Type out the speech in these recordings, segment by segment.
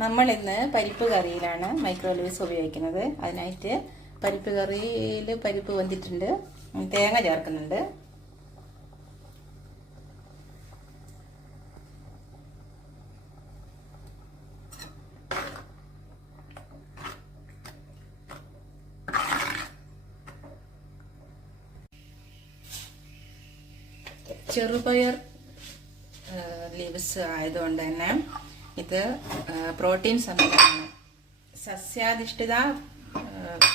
നമ്മൾ ഇന്ന് പരിപ്പ് കറിയിലാണ് മൈക്രോ ലീവ്സ് ഉപയോഗിക്കുന്നത്. അതിനായിട്ട് പരിപ്പ് കറിയിൽ പരിപ്പ് വെന്തിട്ടുണ്ട്, തേങ്ങ ചേർക്കുന്നുണ്ട്. ചെറുപയർ ലീവ്സ് ആയതുകൊണ്ട് തന്നെ ഇത് പ്രോട്ടീൻ സമൃദ്ധമാണ്. സസ്യാധിഷ്ഠിത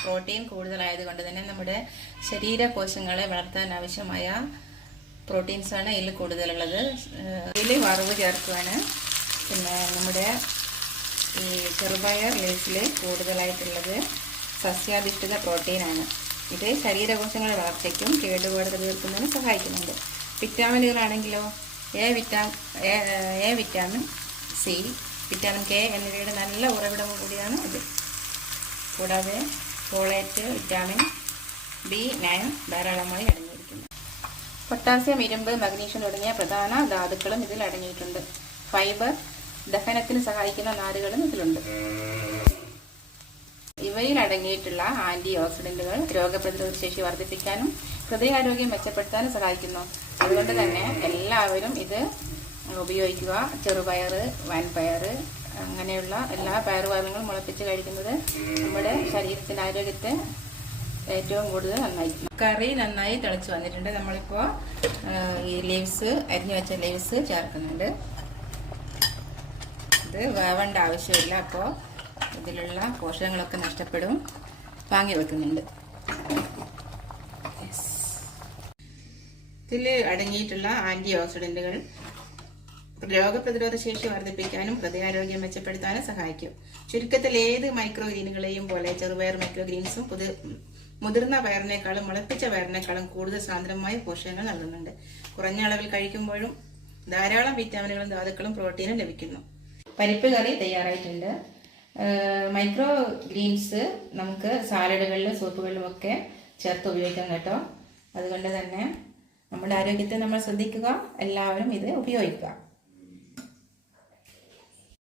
പ്രോട്ടീൻ കൂടുതലായതുകൊണ്ട് തന്നെ നമ്മുടെ ശരീരകോശങ്ങളെ വളർത്താൻ ആവശ്യമായ പ്രോട്ടീൻസാണ് ഇതിൽ കൂടുതലുള്ളത്. ഇതിൽ വറവ് ചേർക്കുകയാണ്. പിന്നെ നമ്മുടെ ഈ ചെറുപയർ ലീവ്സിൽ കൂടുതലായിട്ടുള്ളത് സസ്യാധിഷ്ഠിത പ്രോട്ടീനാണ്. ഇത് ശരീരകോശങ്ങളുടെ വളർച്ചയ്ക്കും കേടുപാട് തീർക്കുന്നതിന് സഹായിക്കുന്നുണ്ട്. വിറ്റാമിനുകളാണെങ്കിലോ A vitamin, C, vitamin K എന്നിവയുടെ നല്ല ഉറവിടം കൂടിയാണ് ഇത്. കൂടാതെ ഫോളേറ്റ്, വിറ്റാമിൻ B9 ധാരാളമായി അടങ്ങിയിരിക്കുന്നു. പൊട്ടാസ്യം, ഇരുമ്പ്, മഗ്നീഷ്യം തുടങ്ങിയ പ്രധാന ധാതുക്കളും ഇതിൽ അടങ്ങിയിട്ടുണ്ട്. ഫൈബർ, ദഹനത്തിന് സഹായിക്കുന്ന നാരുകളും ഇതിലുണ്ട്. ഇവയിൽ അടങ്ങിയിട്ടുള്ള ആന്റി ഓക്സിഡന്റുകൾ രോഗപ്രതിരോധ ശേഷി വർദ്ധിപ്പിക്കാനും ഹൃദയാരോഗ്യം മെച്ചപ്പെടുത്താനും സഹായിക്കുന്നു. അതുകൊണ്ട് തന്നെ എല്ലാവരും ഇത് ഉപയോഗിക്കുക. ചെറുപയർ, വൻപയർ, അങ്ങനെയുള്ള എല്ലാ പയറുവർഗ്ഗങ്ങളും മുളപ്പിച്ച് കഴിക്കുന്നത് നമ്മുടെ ശരീരത്തിന്റെ ആരോഗ്യത്തെ ഏറ്റവും കൂടുതൽ നന്നായിരിക്കും. കറി നന്നായി തിളച്ച് വന്നിട്ടുണ്ട്. നമ്മളിപ്പോൾ ഈ ലീവ്സ്, അരിഞ്ഞു വെച്ച ലീവ്സ് ചേർക്കുന്നുണ്ട്. ഇത് വേവേണ്ട ആവശ്യമില്ല, അപ്പോൾ ഇതിലുള്ള പോഷകങ്ങളൊക്കെ നഷ്ടപ്പെടും. വാങ്ങി വെക്കുന്നുണ്ട്. ഇതിൽ അടങ്ങിയിട്ടുള്ള ആന്റി ഓക്സിഡന്റുകൾ രോഗപ്രതിരോധ ശേഷി വർദ്ധിപ്പിക്കാനും ഹൃദയാരോഗ്യം മെച്ചപ്പെടുത്താനും സഹായിക്കും. ചുരുക്കത്തിൽ ഏത് മൈക്രോ ഗ്രീനുകളെയും പോലെ ചെറുപയർ മൈക്രോ ഗ്രീൻസും മുതിർന്ന പയറിനേക്കാളും മുളപ്പിച്ച പയറിനേക്കാളും കൂടുതൽ സാന്ദ്രമായ പോഷകങ്ങൾ നൽകുന്നുണ്ട്. കുറഞ്ഞ അളവിൽ കഴിക്കുമ്പോഴും ധാരാളം വിറ്റാമിനുകളും ധാതുക്കളും പ്രോട്ടീനും ലഭിക്കുന്നു. പരിപ്പ് കറി തയ്യാറായിട്ടുണ്ട്. മൈക്രോ ഗ്രീൻസ് നമുക്ക് സാലഡുകളിലും സൂപ്പുകളിലും ഒക്കെ ചേർത്ത് ഉപയോഗിക്കാം കേട്ടോ. അതുകൊണ്ട് തന്നെ നമ്മുടെ ആരോഗ്യത്തെ നമ്മൾ ശ്രദ്ധിക്കുക. എല്ലാവരും ഇത് ഉപയോഗിക്കുക.